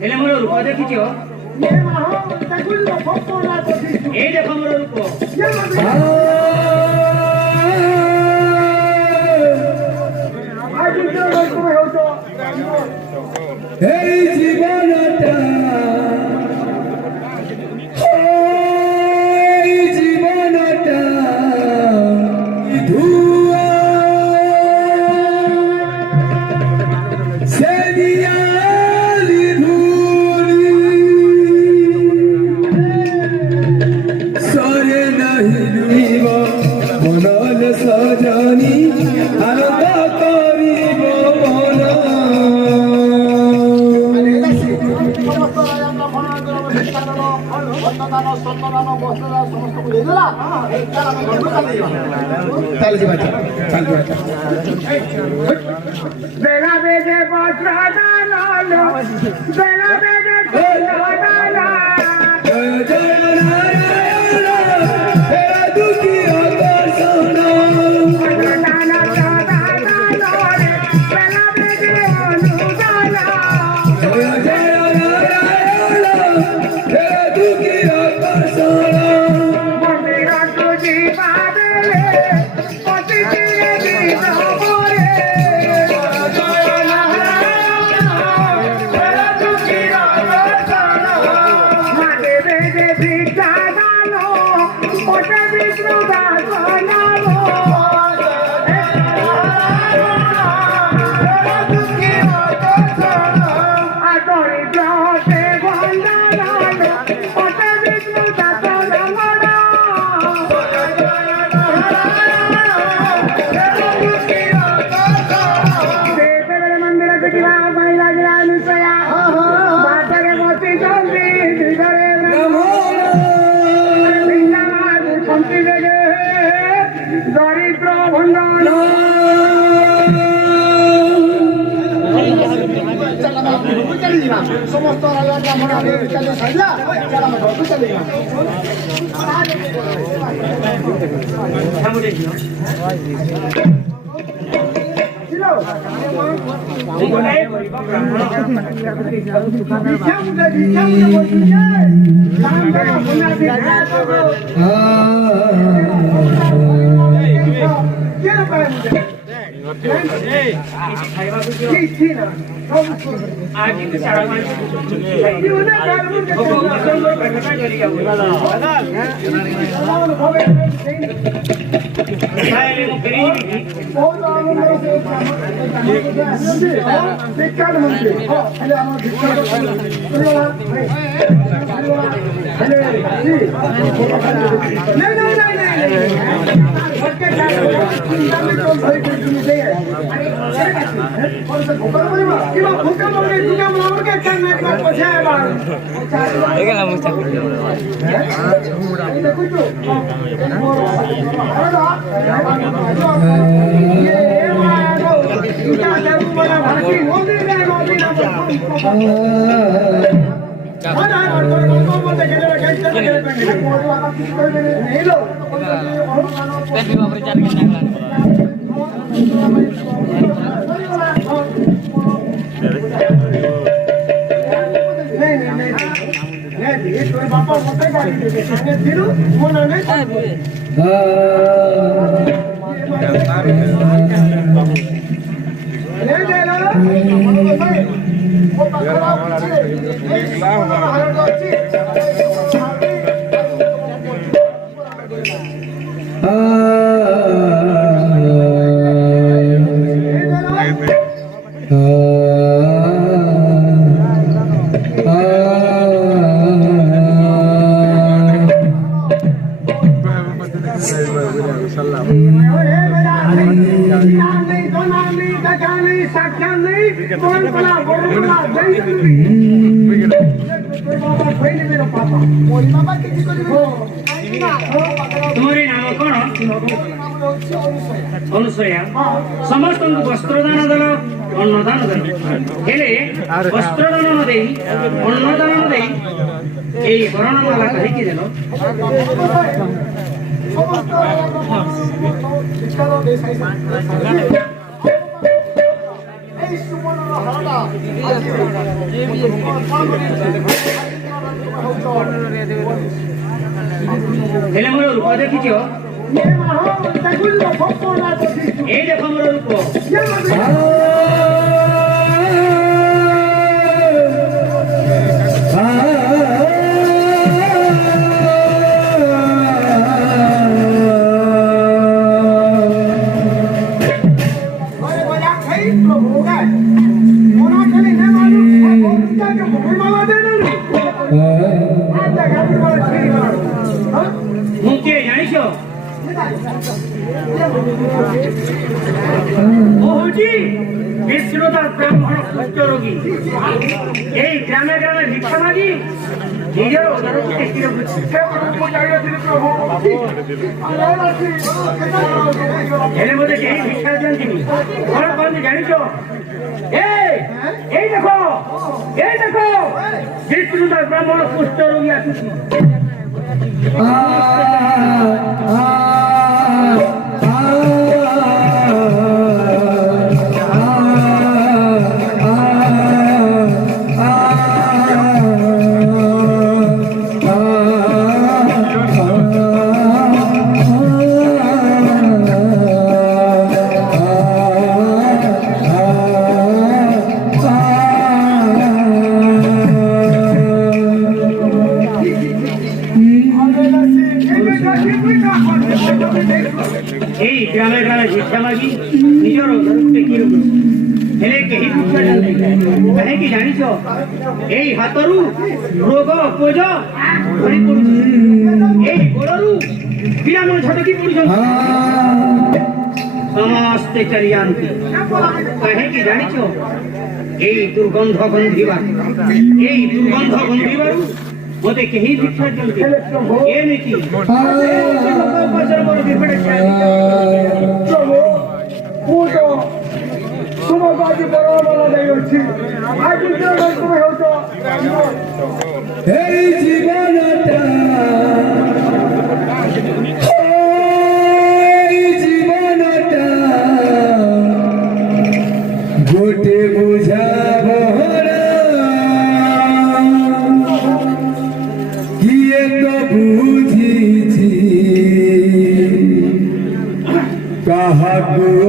ହେଲେ ମୋର ରୂପ ଦେଖିଛ? ଏଇ ଦେଖ ମୋର ରୂପ। এই জীবনটা সজনী আনন্দ করিব মন বেলা বেজে বজ্র দালালো বেলা বেজে দালালো জয় জয় নারায়ণ হে দুঃখী আকর্ষণ দানা দালালো বেলা বেজে অনুদালা জয় জয় নারায়ণ হে দুঃখী আকর্ষণ মন্দির তুজি বাবেলে পতি দিয়ে দিবরে মাঝে বেজে ভিক্ষা দালো ওটা বিষ্ণু দাসনালো আদরে জতে গন্ডালো ওটা বিষ্ণু দাসনালো দেবের মন্দির দেখিবা ভাই লাগিলা নিশয়া বাটারে মতি জলদি দিগরে বৃন্দাবন শান্তি দেগে দরিদ্র ভণ্ডন সমস্ত রাজা ব্রাহ্মণ আদি চালিয়ে সাইলা চালা ঘরକୁ চালিয়ে तुम्हारे नाम कौन? अनुसया। समस्त वस्त्रदान दल अन्नदान दल हेले वस्त्रदान न देई अन्नदान न देई এই বর্ণমালা কহিকি দেল এই সুমনର হারাটা ହେଲେ ମୋର ରୂପ ଦେଖିଛ দেখুন ভক্তরা দেখি ଏଇ ଦେଖ ମୋର ରୂପ ମୁଁ କିଏ ଜାଣିଛ ମୁଁ ହଉଛି ବିଷ୍ଣୁଦାସ ବ୍ରାହ୍ମଣ କୁଷ୍ଠ ରୋଗୀ ଏଇ ଗ୍ରାମେ ଗ୍ରାମେ ଭିକ୍ଷା ମାଗି ନିଜର ଉଦରକୁ ଟେକି ରଖୁଛି ହେଲେ ମୋତେ କେହି ଭିକ୍ଷା ଦିଅନ୍ତିନି କଣ କହନ୍ତି ଜାଣିଛ ଏଇ ଦେଖ ବିଷ୍ଣୁଦାସ ବ୍ରାହ୍ମଣ କୁଷ୍ଠ ରୋଗୀ ଆସୁଛି এই গ্রামে গ্রামে ভিক্ষা মাগি নিজর উদরକୁ ଟେକି ରଖୁଛି ହେଲେ କେହି ଭିକ୍ଷା ଦିଅନ୍ତି କାହିଁକି ଜାଣିଛ ଏଇ ହାତରୁ ରୋଗ ପୋଜ ଝଡ଼ି ପଡୁଛି ଏଇ ଗୋଡ଼ରୁ ପିଲାମାନେ ଝଟକି ପଡୁଛନ୍ତି ସମସ୍ତେ ଚାଲିଯାଆନ୍ତି କାହିଁକି ଜାଣିଛ ଏଇ ଦୁର୍ଗନ୍ଧ ଗନ୍ଧିବାରୁ ମୋତେ କେହି ଭିକ୍ଷା ଦିଅନ୍ତି ଏମିତି ତୁମକୁ ଆଜି ବଡ଼ ମନ ଦେଇଅଛି ଆଜି ତୁମେ ହେଉଛ এই জীবনটা গোটে বোঝা বহরা কিয়ে তো বুঝিছি কাহাকু